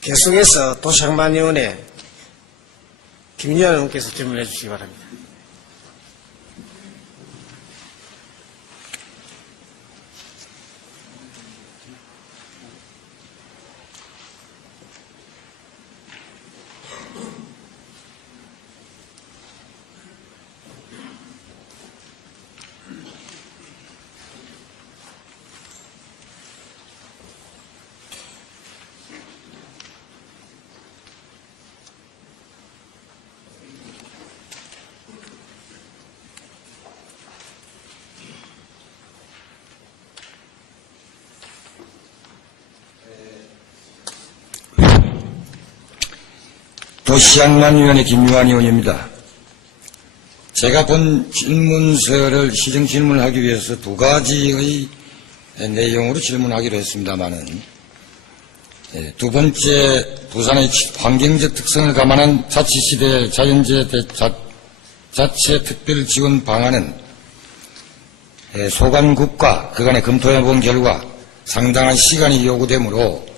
계속해서 도시항만위원회 김유한 의원께서 질문해 주시기 바랍니다. 도시항만위원회 김유한 의원입니다. 제가 본 질문서를 시정 질문을 하기 위해서 두 가지의 내용으로 질문하기로 했습니다마는, 두 번째 부산의 환경적 특성을 감안한 자치시대 자체 특별 지원 방안은 소관국과 그간에 검토해 본 결과 상당한 시간이 요구되므로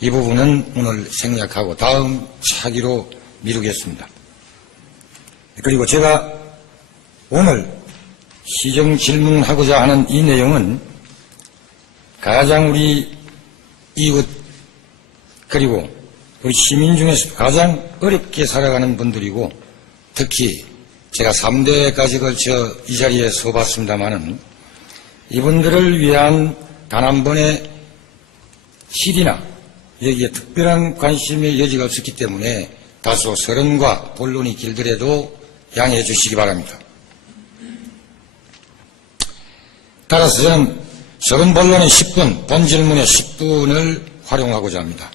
이 부분은 오늘 생략하고 다음 차기로 미루겠습니다. 그리고 제가 오늘 시정 질문하고자 하는 이 내용은 가장 우리 이웃 그리고 우리 시민 중에서 가장 어렵게 살아가는 분들이고, 특히 제가 3대까지 걸쳐 이 자리에 서봤습니다마는 이분들을 위한 단 한 번의 실이나 여기에 특별한 관심의 여지가 없었기 때문에 다소 서론과 본론이 길더라도 양해해 주시기 바랍니다. 따라서 저는 서론 본론의 10분, 본 질문의 10분을 활용하고자 합니다.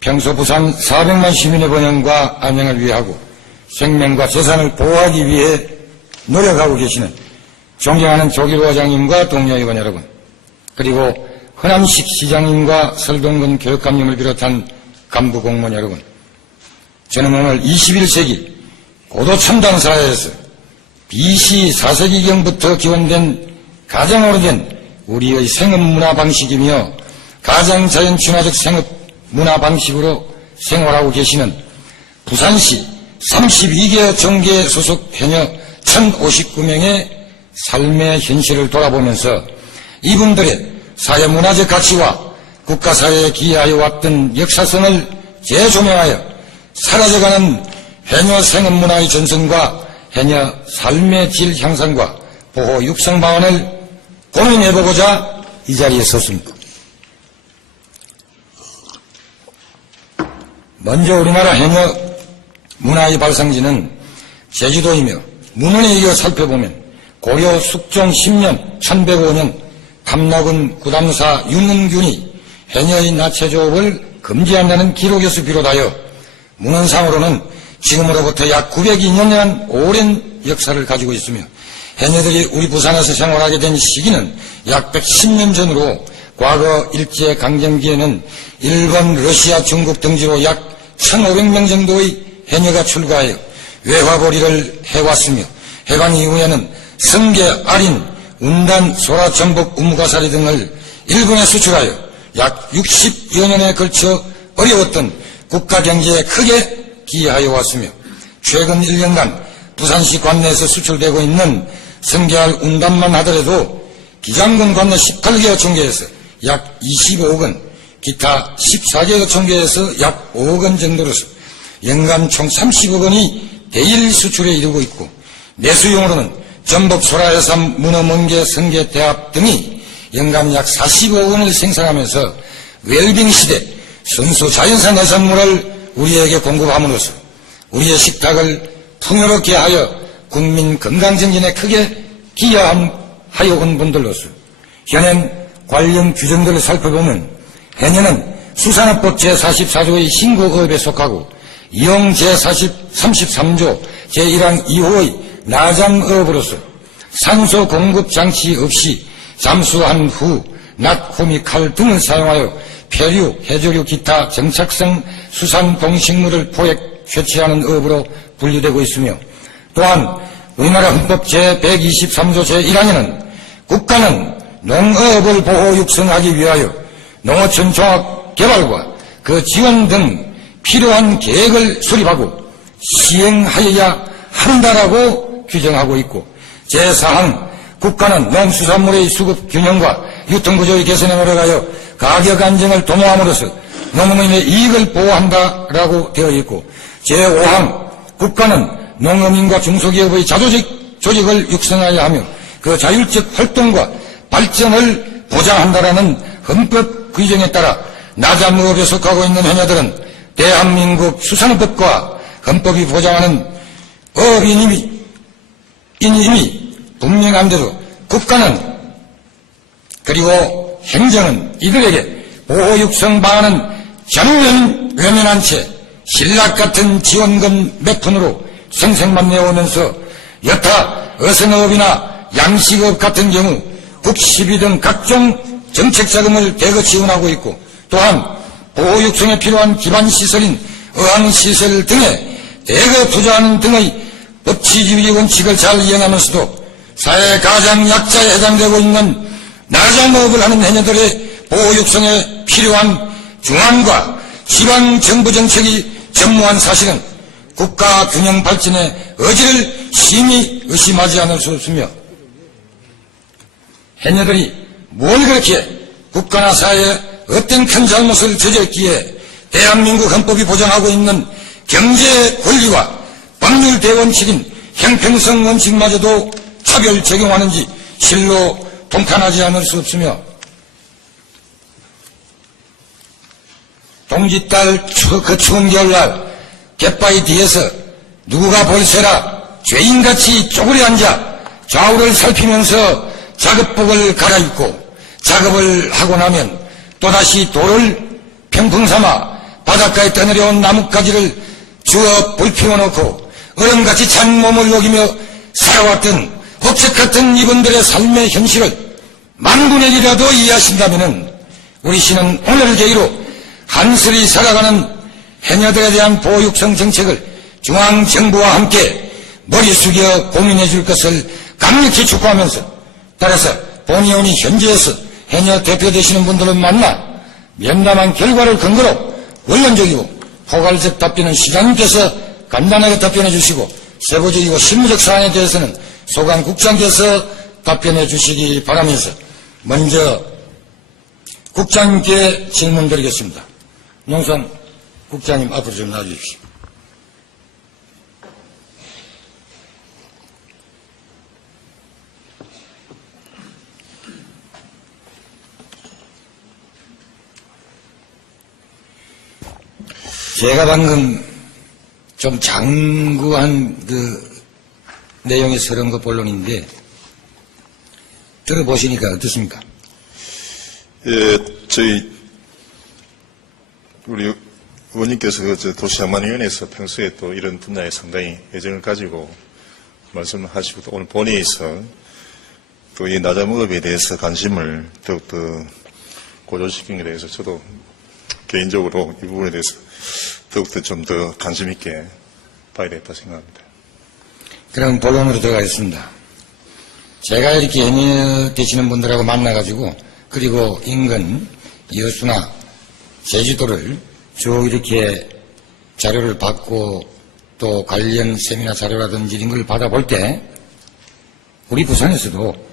평소 부산 400만 시민의 번영과 안녕을 위하고 생명과 재산을 보호하기 위해 노력하고 계시는 존경하는 조기로 회장님과 동료 의원 여러분, 그리고 허남식 시장님과 설동근 교육감님을 비롯한 간부 공무원 여러분, 저는 오늘 21세기 고도 첨단 사회에서 BC 4세기경부터 기원된 가장 오래된 우리의 생업 문화 방식이며 가장 자연 친화적 생업 문화 방식으로 생활하고 계시는 부산시 32개 정계 소속 해녀 1059명의 삶의 현실을 돌아보면서 이분들의 사회문화적 가치와 국가사회에 기여하여 왔던 역사성을 재조명하여 사라져가는 해녀 생업문화의 전승과 해녀 삶의 질 향상과 보호 육성 방안을 고민해보고자 이 자리에 섰습니다. 먼저 우리나라 해녀 문화의 발상지는 제주도이며 문헌에 이어 살펴보면 고려 숙종 10년 1105년 탐락군 구담사 윤은균이 해녀의 나체조업을 금지한다는 기록에서 비롯하여 문헌상으로는 지금으로부터 약 902년이란 오랜 역사를 가지고 있으며 해녀들이 우리 부산에서 생활하게 된 시기는 약 110년 전으로 과거 일제강점기에는 일본, 러시아, 중국 등지로 약 1500명 정도의 해녀가 출가하여 외화벌이를 해왔으며 해방 이후에는 성게, 알인, 운단, 소라, 전복, 우무가사리 등을 일본에 수출하여 약 60여 년에 걸쳐 어려웠던 국가 경제에 크게 기여하여 왔으며 최근 1년간 부산시 관내에서 수출되고 있는 성게알 운단만 하더라도 기장군 관내 18개의 총계에서 약 25억 원, 기타 14개의 총계에서 약 5억 원 정도로서 연간 총 30억 원이 대일 수출에 이르고 있고, 내수용으로는 전복, 소라, 해삼, 문어, 멍게, 성게, 대합 등이 연간 약 40억 원을 생산하면서 웰빙 시대 순수 자연산 해산물을 우리에게 공급함으로써 우리의 식탁을 풍요롭게 하여 국민 건강증진에 크게 기여하여 온 분들로서 현행 관련 규정들을 살펴보면 해녀는 수산업법 제44조의 신고업에 속하고 이용 제33조 제1항 2호의 나장업으로서 산소 공급 장치 없이 잠수한 후 낫, 호미, 칼 등을 사용하여 폐류, 해조류, 기타 정착성 수산 동식물을 포획, 채취하는 업으로 분류되고 있으며, 또한 우리나라 헌법 제123조 제1항에는 국가는 농업을 보호 육성하기 위하여 농어촌 종합 개발과 그 지원 등 필요한 계획을 수립하고 시행하여야 한다라고 규정하고 있고, 제4항 국가는 농수산물의 수급 균형과 유통구조의 개선에 노력하여 가격 안정을 도모함으로써 농민의 이익을 보호한다라고 되어 있고, 제5항 국가는 농어민과 중소기업의 자조직 조직을 육성하여 하며 그 자율적 활동과 발전을 보장한다라는 헌법 규정에 따라 나자무업에 속하고 있는 해녀들은 대한민국 수산업법과 헌법이 보장하는 업인임이 분명한데도 국가는 그리고 행정은 이들에게 보호 육성 방안은 전면 외면한 채 신락 같은 지원금 몇 푼으로 생색만 내오면서 여타 어선업이나 양식업 같은 경우 국시비 등 각종 정책자금을 대거 지원하고 있고, 또한 보호 육성에 필요한 기반시설인 어항시설 등에 대거 투자하는 등의 법치주의 원칙을 잘 이행하면서도 사회 가장 약자에 해당되고 있는 나자무업을 하는 해녀들의 보호 육성에 필요한 중앙과 지방 정부 정책이 전무한 사실은 국가 균형 발전의 의지를 심히 의심하지 않을 수 없으며, 해녀들이 뭘 그렇게 국가나 사회에 어떤 큰 잘못을 저질렀기에 대한민국 헌법이 보장하고 있는 경제 권리와 법률 대원칙인 형평성 원칙마저도 차별 적용하는지 실로 통탄하지 않을 수 없으며, 동짓달 그 추운 겨울날 갯바위 뒤에서 누구가 볼세라 죄인같이 쪼그려 앉아 좌우를 살피면서 작업복을 갈아입고 작업을 하고 나면 또다시 돌을 평풍삼아 바닷가에 떠내려온 나뭇가지를 주워 불 피워놓고 얼음같이 찬 몸을 녹이며 살아왔던 옥색 같은 이분들의 삶의 현실을 만분의 1이라도 이해하신다면 우리 시는 오늘을 계기로 한슬이 살아가는 해녀들에 대한 보호 육성 정책을 중앙정부와 함께 머리 숙여 고민해 줄 것을 강력히 촉구하면서, 따라서 본의원이 현지에서 해녀 대표되시는 분들을 만나 면담한 결과를 근거로 원론적이고 포괄적 답변은 시장님께서 간단하게 답변해 주시고, 세부적이고 실무적 사안에 대해서는 소강 국장께서 답변해 주시기 바라면서 먼저 국장님께 질문 드리겠습니다. 농수산 국장님 앞으로 좀 나와주십시오. 제가 방금 좀 장구한 그 내용이 서른 것 본론인데 들어보시니까 어떻습니까? 예, 우리 의원님께서 도시장만위원회에서 평소에 또 이런 분야에 상당히 애정을 가지고 말씀을 하시고, 또 오늘 본회의에서 또 이 나자무업에 대해서 관심을 더욱더 고조시킨 것에 대해서 저도 개인적으로 이 부분에 대해서 더욱더 좀 더 관심 있게 봐야 되겠다 생각합니다. 그럼 본론으로 들어가겠습니다. 제가 이렇게 해녀 되시는 분들하고 만나가지고, 그리고 인근 여수나 제주도를 쭉 이렇게 자료를 받고 또 관련 세미나 자료라든지 이런 걸 받아볼 때 우리 부산에서도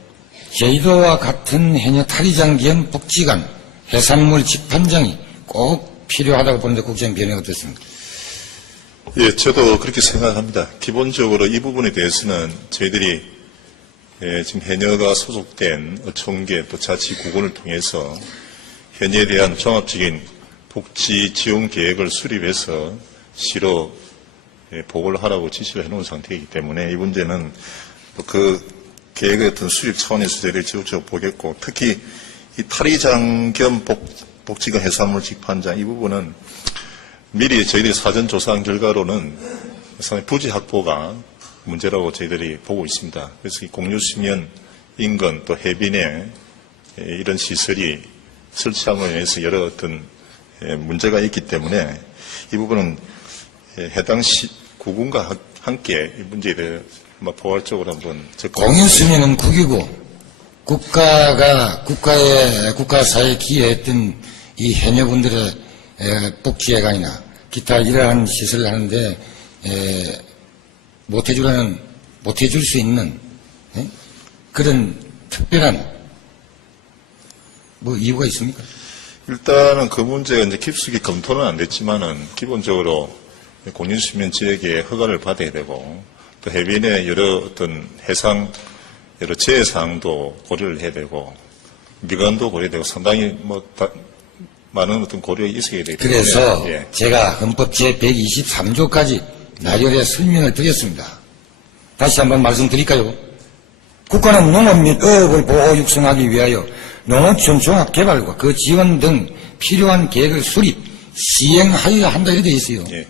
제주도와 같은 해녀 탈의장 겸 복지관, 해산물 집판장이 꼭 필요하다고 보는데 국장님 변화가 어떻습니까? 예, 저도 그렇게 생각합니다. 기본적으로 이 부분에 대해서는 저희들이 지금 해녀가 소속된 어촌계 또 자치구군을 통해서 해녀에 대한 종합적인 복지 지원 계획을 수립해서 시로 보고를 하라고 지시를 해놓은 상태이기 때문에 이 문제는 그 계획의 어떤 수립 차원에서 저희들이 적극적으로 보겠고, 특히 이 탈의장 겸 복지관 해산물 직판장 이 부분은 미리 저희들이 사전 조사한 결과로는 상당히 부지 확보가 문제라고 저희들이 보고 있습니다. 그래서 이 공유수면 인근 또 해변에 이런 시설이 설치함으로 인해서 여러 어떤 문제가 있기 때문에 이 부분은 해당 구군과 함께 이 문제에 대해 포괄적으로 한번 공유수면은 국유고 국가사에 기여했던 이 해녀분들의 복지회관이나 기타 이러한 시설을 하는데 못해줄 수 있는 그런 특별한 이유가 있습니까? 일단은 그 문제가 이제 깊숙이 검토는 안 됐지만은 기본적으로 공인수면 지역에 허가를 받아야 되고 또 해변의 여러 어떤 해상 여러 재해 사항도 고려를 해야 되고 미관도 고려되고 상당히 많은 어떤 고려가 있어야 되기 때문에 그래서 예. 제가 헌법 제123조까지 나열해 설명을 드렸습니다. 다시 한번 말씀드릴까요? 국가는 농업 및 어업을 보호 육성하기 위하여 농어촌 종합개발과 그 지원 등 필요한 계획을 수립, 시행하여야 한다 이렇게 되어 있어요. 예.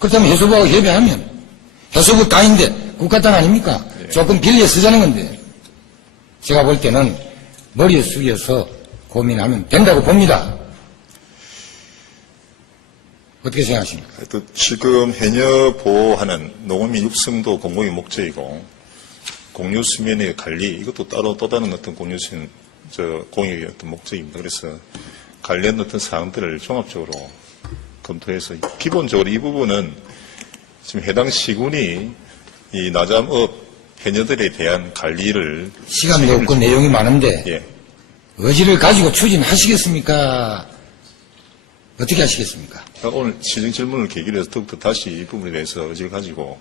그렇다면 해수부하고 협의하면 해수부 땅인데 국가 땅 아닙니까? 예. 조금 빌려 쓰자는 건데 제가 볼 때는 머리에 숙여서 고민하면 된다고 봅니다. 어떻게 생각하십니까? 또 지금 해녀 보호하는 농업 및 육성도 공공의 목적이고 공유 수면의 관리 이것도 따로 또 다른 어떤 공유 수면 공익의 어떤 목적입니다. 그래서 관련 어떤 사항들을 종합적으로 검토해서 기본적으로 이 부분은 지금 해당 시군이 이 나잠업 해녀들에 대한 관리를 시간도 없고 내용이 많은데 예. 의지를 가지고 추진하시겠습니까? 어떻게 하시겠습니까? 오늘 시정 질문을 계기로 해서 더욱더 다시 이 부분에 대해서 의지를 가지고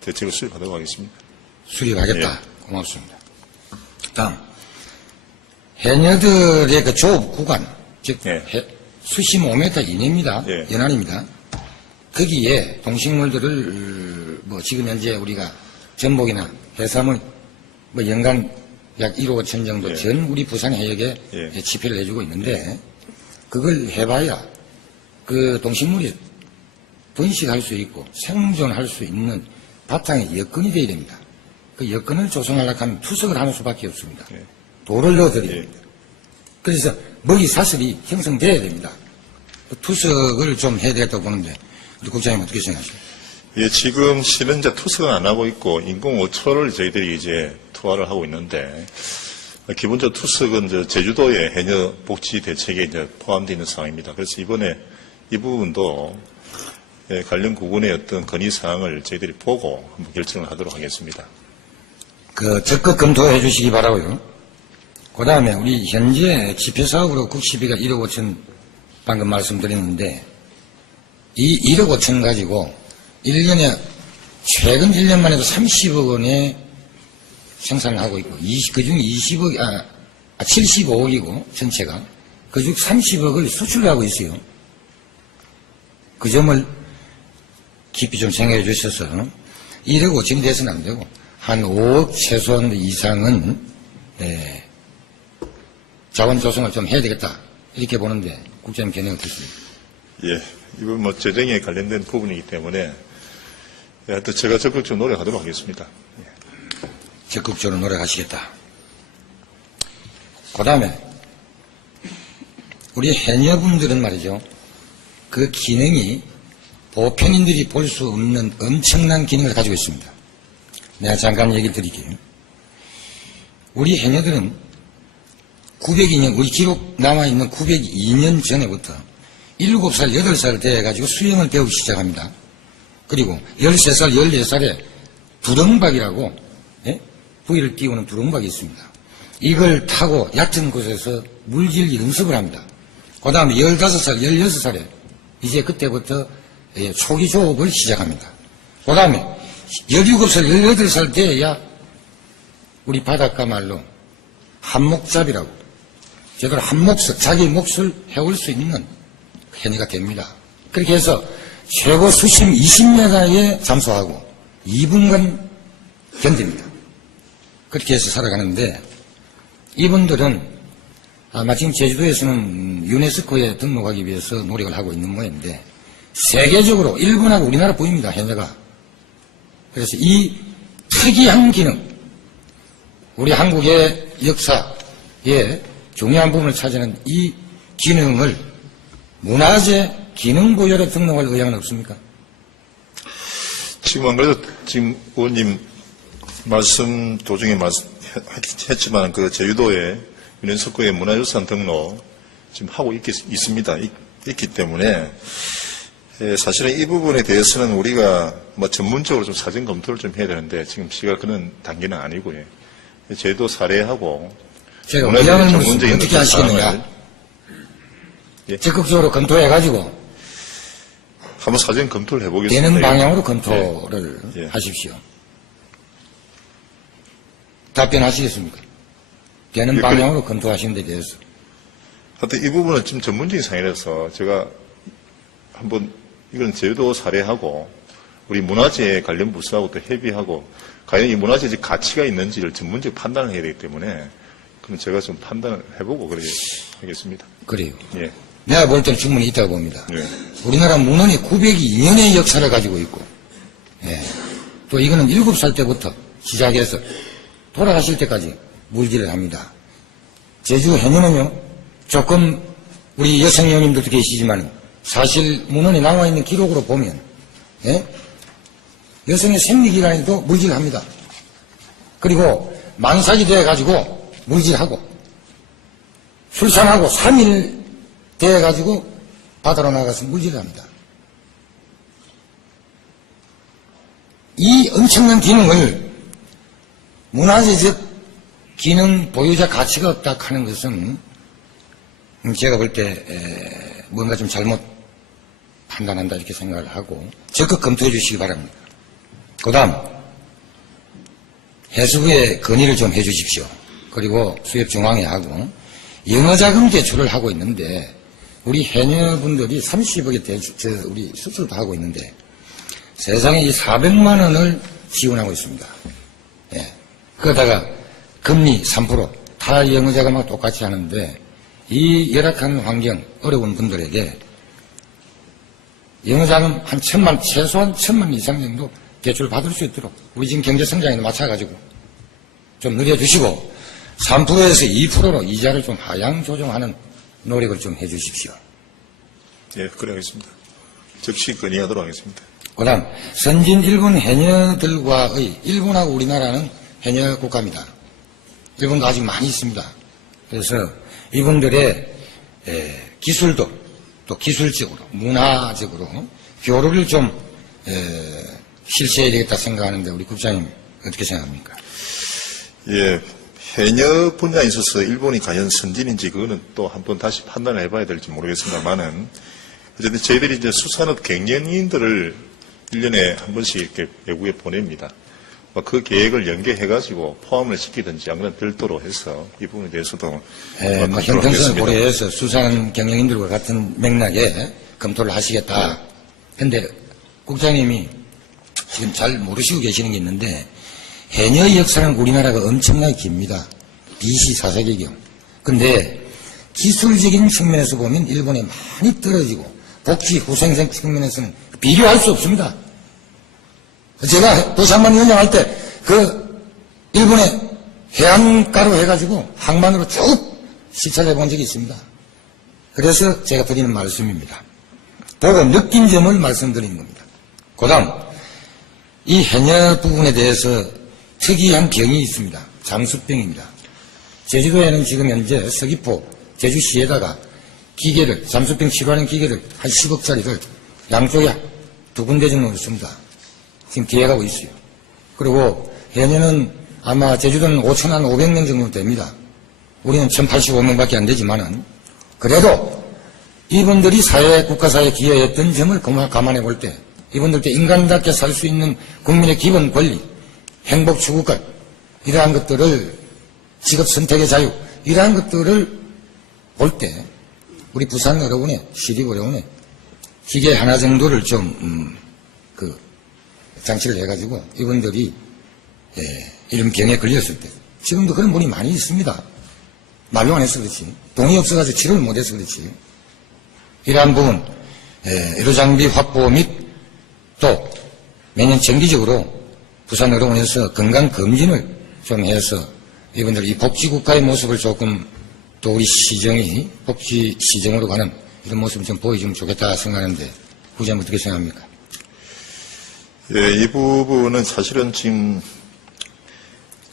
대책을 수립하도록 하겠습니다. 수립하겠다. 고맙습니다. 다음 해녀들의 그 조업 구간 즉 예. 수심 5m 이내입니다. 예. 연안입니다. 거기에 동식물들을 지금 현재 우리가 전복이나 해삼을 연간 약 1억 5천 정도 예. 전 우리 부산 해역에 예. 집회를 해주고 있는데 그걸 해봐야 그 동식물이 번식할 수 있고 생존할 수 있는 바탕에 여건이 되어야 됩니다. 그 여건을 조성하려고 하면 투석을 하는 수밖에 없습니다. 예. 돌을 넣어드려야 예. 됩니다. 그래서 먹이 사슬이 형성돼야 됩니다. 그 투석을 좀 해야 되겠다고 보는데 우리 국장님 어떻게 생각하세요? 예, 지금 실은 이제 투석은 안 하고 있고 인공 어초를 저희들이 이제 투하를 하고 있는데 기본적으로 투석은 이제 제주도의 해녀 복지 대책에 이제 포함되어 있는 상황입니다. 그래서 이번에 이 부분도 예, 관련 구군의 어떤 건의 사항을 저희들이 보고 한번 결정을 하도록 하겠습니다. 적극 검토해 주시기 바라고요. 그 다음에 우리 현재 집회사업으로 국시비가 1억 5천 방금 말씀드렸는데 이 1억 5천 가지고 1년에 최근 1년 만에도 30억 원의 생산을 하고 있고 그중 75억이고 전체가 그중 30억을 수출을 하고 있어요. 그 점을 깊이 좀 생각해 주셔서 1억 5천이 돼서는 안 되고 한 5억 최소한 이상은 자원 조성을 좀 해야 되겠다 이렇게 보는데 국장님 견해 어떻습니까? 예, 이건 재정에 관련된 부분이기 때문에 하여튼 제가 적극적으로 노력하도록 하겠습니다. 적극적으로 노력하시겠다. 그 다음에 우리 해녀분들은 말이죠. 그 기능이 보편인들이 볼 수 없는 엄청난 기능을 가지고 있습니다. 내가 잠깐 얘기 드릴게요. 우리 해녀들은 902년, 우리 기록 남아있는 902년 전에부터 7살, 8살 돼가지고 수영을 배우기 시작합니다. 그리고 13살, 14살에 두렁박이라고, 부위를 띄우는 두렁박이 있습니다. 이걸 타고 얕은 곳에서 물질 연습을 합니다. 그 다음에 15살, 16살에 이제 그때부터 초기 조업을 시작합니다. 그 다음에 17살, 18살 돼야 우리 바닷가 말로 한목잡이라고 제대로 한몫을, 자기 몫을 해올 수 있는 해녀가 됩니다. 그렇게 해서 최고 수심 20m에 잠수하고 2분간 견딥니다. 그렇게 해서 살아가는데 이분들은 마침 제주도에서는 유네스코에 등록하기 위해서 노력을 하고 있는 모양인데 세계적으로 일본하고 우리나라 보입니다. 해녀가. 그래서 이 특이한 기능, 우리 한국의 역사에 중요한 부분을 차지하는 이 기능을 문화재 기능부여로 등록할 의향은 없습니까? 지금 안 그래도 지금 의원님 말씀 도중에 했지만 그 제주도에 유네스코의 문화유산 등록 지금 하고 있습니다. 있기 때문에 사실은 이 부분에 대해서는 우리가 뭐 전문적으로 좀 사전 검토를 좀 해야 되는데 지금 시가 그런 단계는 아니고요. 제도 사례하고 제가 문화적인 의장을 전문적인 어떻게 하시겠는가? 예. 적극적으로 검토해가지고 한번 사전 검토를 해보겠습니다. 되는 방향으로 검토를 예. 하십시오. 답변하시겠습니까? 되는 예, 방향으로 검토하시는 데 대해서. 하여튼 이 부분은 좀 전문적인 상황이라서 제가 한번 이건 제주도 사례하고 우리 문화재 관련 부서하고 또 협의하고 과연 이 문화재의 가치가 있는지를 전문적 판단을 해야 되기 때문에 그럼 제가 좀 판단을 해보고 그렇게 하겠습니다. 그래요. 예. 내가 볼 때는 충분히 있다고 봅니다. 예. 우리나라 문헌이 902년의 역사를 가지고 있고, 예. 또 이거는 7살 때부터 시작해서 돌아가실 때까지 물질을 합니다. 제주 해녀는요, 조금 우리 여성 형님들도 계시지만 사실 문헌에 나와 있는 기록으로 보면, 예? 여성의 생리기간에도 물질합니다. 그리고 만삭이 돼가지고 물질하고, 출산하고 3일 돼가지고 바다로 나가서 물질을 합니다. 이 엄청난 기능을 문화재적 기능 보유자 가치가 없다 하는 것은 제가 볼 때 뭔가 좀 잘못 판단한다 이렇게 생각을 하고 적극 검토해 주시기 바랍니다. 그 다음 해수부에 건의를 좀 해 주십시오. 그리고 수협중앙회 하고 영어자금 제출을 하고 있는데 우리 해녀분들이 30억에 우리 수술도 하고 있는데 세상에 이 400만 원을 지원하고 있습니다. 예. 그러다가 금리 3% 다 영어자금하고 똑같이 하는데 이 열악한 환경 어려운 분들에게 영어자금 한 1,000만 최소한 1,000만 이상 정도 대출 받을 수 있도록 우리 지금 경제성장에 맞춰가지고 좀 늘려주시고 3%에서 2%로 이자를 좀 하향 조정하는 노력을 좀 해 주십시오. 예, 그래 하겠습니다. 즉시 건의하도록 하겠습니다. 그 다음, 선진 일본 해녀들과의, 일본하고 우리나라는 해녀 국가입니다. 일본도 아직 많이 있습니다. 그래서 이분들의 기술도 또 기술적으로, 문화적으로 교류를 좀 실시해야 되겠다 생각하는데 우리 국장님 어떻게 생각합니까? 예, 해녀 분야에 있어서 일본이 과연 선진인지 그거는 또 한번 다시 판단을 해봐야 될지 모르겠습니다만은 어쨌든 저희들이 이제 수산업 경영인들을 1년에 한 번씩 이렇게 외국에 보냅니다. 그 계획을 연계해가지고 포함을 시키든지 안 그러면 별도로 해서 이 부분에 대해서도 뭐 형평성을 고려해서 수산 경영인들과 같은 맥락에 검토를 하시겠다. 근데 국장님이 지금 잘 모르시고 계시는 게 있는데 해녀 역사는 우리나라가 엄청나게 깁니다. BC 4세기경. 근데 기술적인 측면에서 보면 일본에 많이 떨어지고 복지 후생생 측면에서는 비교할 수 없습니다. 제가 도시항만 위원장 할 때 그 일본의 해안가로 해가지고 항만으로 쭉 시찰해 본 적이 있습니다. 그래서 제가 드리는 말씀입니다. 보고 느낀 점을 말씀드리는 겁니다. 그 다음 이 해녀 부분에 대해서 특이한 병이 있습니다. 잠수병입니다. 제주도에는 지금 현재 서귀포, 제주시에다가 기계를, 잠수병 치료하는 기계를 한 10억짜리를 양쪽에 2군데 정도 있습니다. 지금 기획하고 있어요. 그리고 해녀는 아마 제주도는 5,500명 정도 됩니다. 우리는 1,085명밖에 안 되지만은 그래도 이분들이 국가사회에 기여했던 점을 감안해 볼 때 이분들께 인간답게 살 수 있는 국민의 기본 권리, 행복 추구권, 이러한 것들을 직업 선택의 자유, 이러한 것들을 볼 때 우리 부산 어려운에, 시립 어려운에 기계 하나 정도를 좀 장치를 해가지고 이분들이 이런 병에 걸렸을 때 지금도 그런 분이 많이 있습니다. 말로 안 해서 그렇지. 돈이 없어가지고 치료를 못해서 그렇지. 이러한 부분 의료장비 확보 및 또 매년 정기적으로 부산 어려운에서 건강검진을 좀 해서 이분들 이 복지국가의 모습을 조금 또 우리 시정이 복지시정으로 가는 이런 모습을 좀 보여주면 좋겠다 생각하는데 부장님 어떻게 생각합니까? 예, 이 부분은 사실은 지금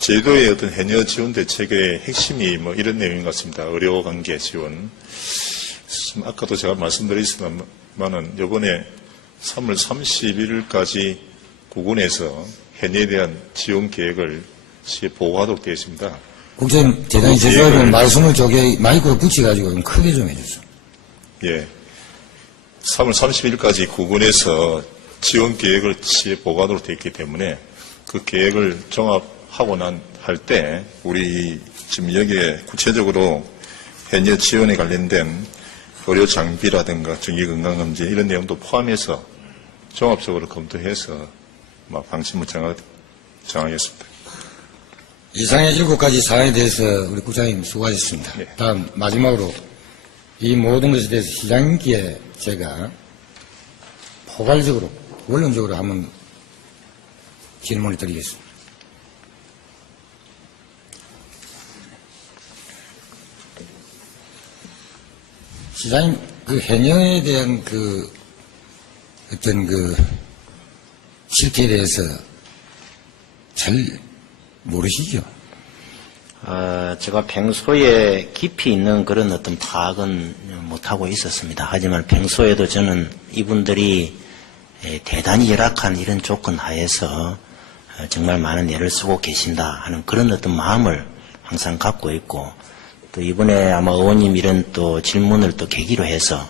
제주도의 어떤 해녀 지원 대책의 핵심이 뭐 이런 내용인 것 같습니다. 의료 관계 지원. 아까도 제가 말씀드렸습니다만은 이번에 3월 31일까지 구군에서 해녀에 대한 지원 계획을 시에 보고하도록 되어 있습니다. 국장님, 대단히 죄송하지만 말씀을 저게 마이크로 붙여가지고 좀 크게 좀 해주세요. 예. 3월 30일까지 구군에서 지원 계획을 시에 보고하도록 되어 있기 때문에 그 계획을 종합하고 할 때 우리 지금 여기에 구체적으로 해녀 지원에 관련된 의료 장비라든가 정기건강검진 이런 내용도 포함해서 종합적으로 검토해서 방침을 정하겠습니다. 이상의 7가지 사안에 대해서 우리 국장님 수고하셨습니다. 네. 다음 마지막으로 이 모든 것에 대해서 시장님께 제가 포괄적으로 원론적으로 한번 질문을 드리겠습니다. 시장님, 그 해녀에 대한 그 어떤 그 실태에 대해서 잘 모르시죠? 제가 평소에 깊이 있는 그런 어떤 파악은 못하고 있었습니다. 하지만 평소에도 저는 이분들이 대단히 열악한 이런 조건 하에서 정말 많은 애를 쓰고 계신다 하는 그런 어떤 마음을 항상 갖고 있고, 또 이번에 아마 의원님 이런 또 질문을 또 계기로 해서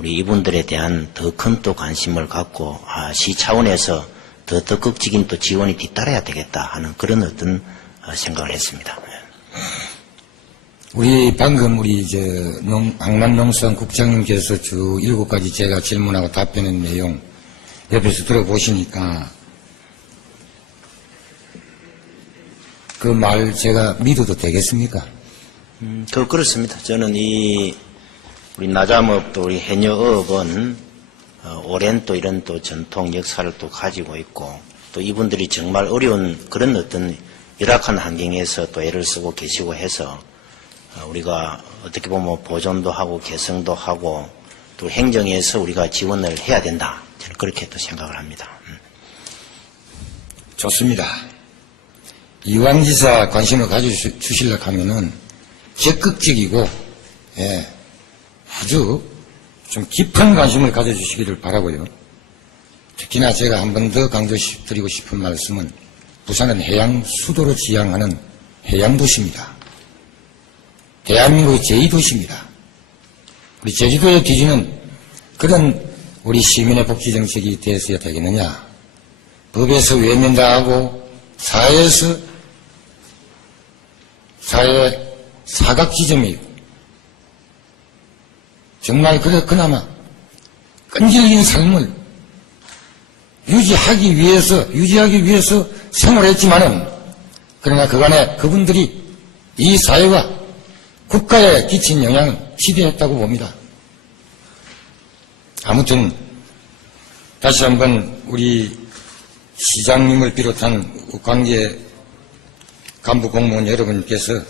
우리 이분들에 대한 더 큰 또 관심을 갖고 시 차원에서 더 적극적인 또 지원이 뒤따라야 되겠다 하는 그런 어떤 생각을 했습니다. 우리 방금 우리 항만농수산 국장님께서 주 7가지 제가 질문하고 답변한 내용 옆에서 들어보시니까 그 말 제가 믿어도 되겠습니까? 그렇습니다. 저는 우리 나잠업 또 우리 해녀업은 오랜 또 이런 또 전통 역사를 또 가지고 있고, 또 이분들이 정말 어려운 그런 어떤 열악한 환경에서 또 애를 쓰고 계시고 해서 우리가 어떻게 보면 보존도 하고 개성도 하고 또 행정에서 우리가 지원을 해야 된다. 저는 그렇게 또 생각을 합니다. 좋습니다. 이왕지사 관심을 가져주시려고 하면은 적극적이고, 아주 좀 깊은 관심을 가져주시기를 바라고요. 특히나 제가 한 번 더 강조드리고 싶은 말씀은 부산은 해양 수도로 지향하는 해양도시입니다. 대한민국의 제2도시입니다. 우리 제주도의 기준은 그런 우리 시민의 복지 정책이 되어야 되겠느냐. 법에서 외면당하고 사회 사각 지점이고, 정말 그나마 끈질긴 삶을 유지하기 위해서 생활했지만은, 그러나 그간에 그분들이 이 사회와 국가에 끼친 영향은 지대했다고 봅니다. 아무튼 다시 한번 우리 시장님을 비롯한 관계 간부 공무원 여러분께서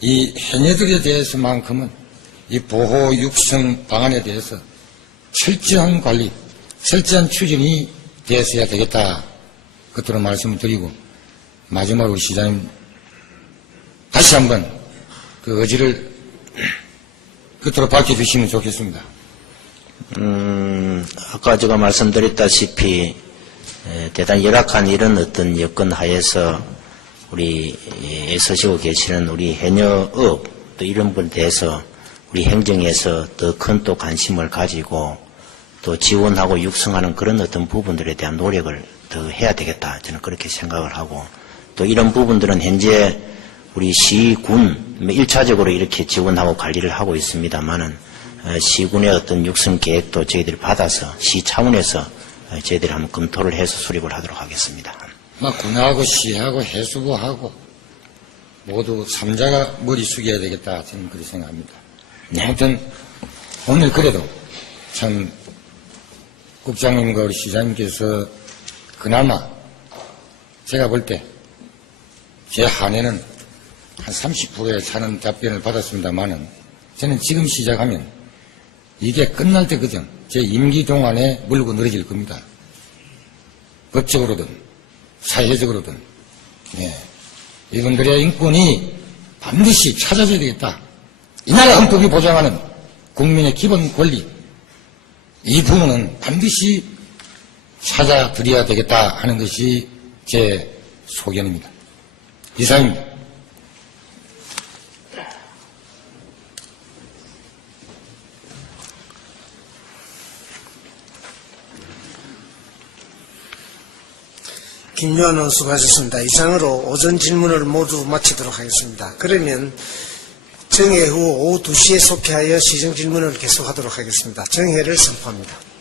이 해녀들에 대해서만큼은 이 보호 육성 방안에 대해서 철저한 관리, 철저한 추진이 되었어야 되겠다. 그토록 말씀을 드리고, 마지막으로 시장님 다시 한번 그 의지를 그토록 밝혀주시면 좋겠습니다. 아까 제가 말씀드렸다시피 대단히 열악한 이런 어떤 여건 하에서 우리 애쓰시고 계시는 우리 해녀업 또 이런 분에 대해서 우리 행정에서 더 큰 또 관심을 가지고 또 지원하고 육성하는 그런 어떤 부분들에 대한 노력을 더 해야 되겠다. 저는 그렇게 생각을 하고, 또 이런 부분들은 현재 우리 시군 1차적으로 이렇게 지원하고 관리를 하고 있습니다만은 시군의 어떤 육성 계획도 저희들이 받아서 시 차원에서 저희들이 한번 검토를 해서 수립을 하도록 하겠습니다. 군하고 시하고 해수부하고 모두 3자가 머리 숙여야 되겠다. 저는 그렇게 생각합니다. 네. 아무튼 오늘 그래도 참 국장님과 우리 시장님께서 그나마 제가 볼 때 제 한해는 한 30%에 차는 답변을 받았습니다만은, 저는 지금 시작하면 이게 끝날 때 그전 제 임기 동안에 물고 늘어질 겁니다. 법적으로든 사회적으로든. 이분들의 인권이 반드시 찾아져야 되겠다. 이 나라 헌법이 보장하는 국민의 기본 권리, 이 부분은 반드시 찾아드려야 되겠다 하는 것이 제 소견입니다. 이상입니다. 김요한 의원 수고하셨습니다. 이상으로 오전 질문을 모두 마치도록 하겠습니다. 그러면 정회 후 오후 2시에 속회하여 시정 질문을 계속하도록 하겠습니다. 정회를 선포합니다.